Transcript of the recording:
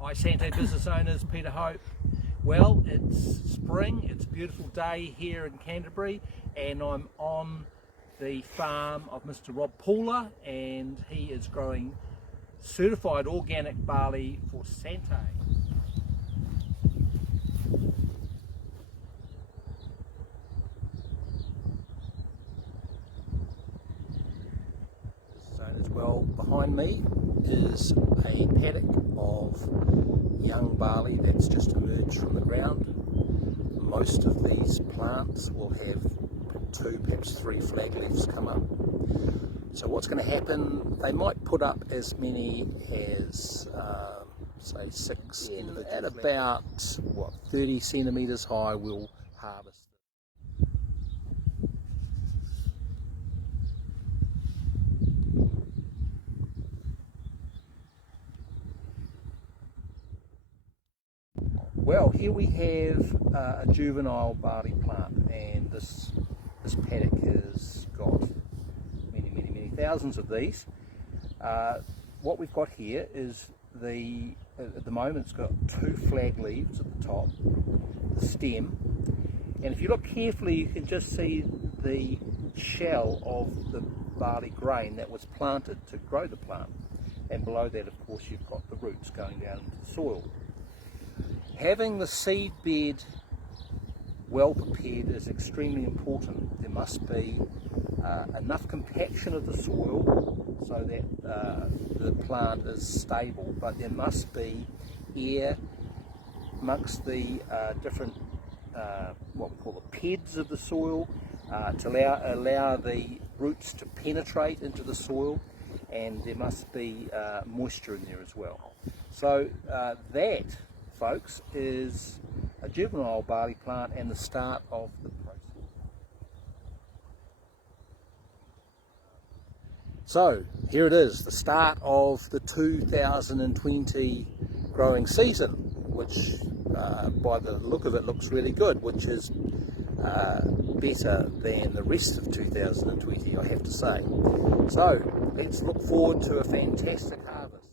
Hi Sante business owners, Peter Hope. Well, it's spring, it's a beautiful day here in Canterbury, and I'm on the farm of Mr. Rob Paula, and he is growing certified organic barley for Sante. As well, behind me is a paddock of young barley that's just emerged from the ground. Most of these plants will have 2, perhaps 3 flag leaves come up. So what's going to happen, they might put up as many as say 6, and at about 30 centimetres high we'll harvest. Well, here we have a juvenile barley plant, and this paddock has got many thousands of these. What we've got here is at the moment it's got 2 flag leaves at the top, the stem, and if you look carefully you can just see the shell of the barley grain that was planted to grow the plant, and below that of course you've got the roots going down into the soil. Having the seed bed well prepared is extremely important. There must be enough compaction of the soil so that the plant is stable, but there must be air amongst the different what we call the peds of the soil to allow the roots to penetrate into the soil, and there must be moisture in there as well. So that, folks, is a juvenile barley plant and the start of the process. So here it is, the start of the 2020 growing season, which by the look of it looks really good, which is better than the rest of 2020, I have to say. So let's look forward to a fantastic harvest.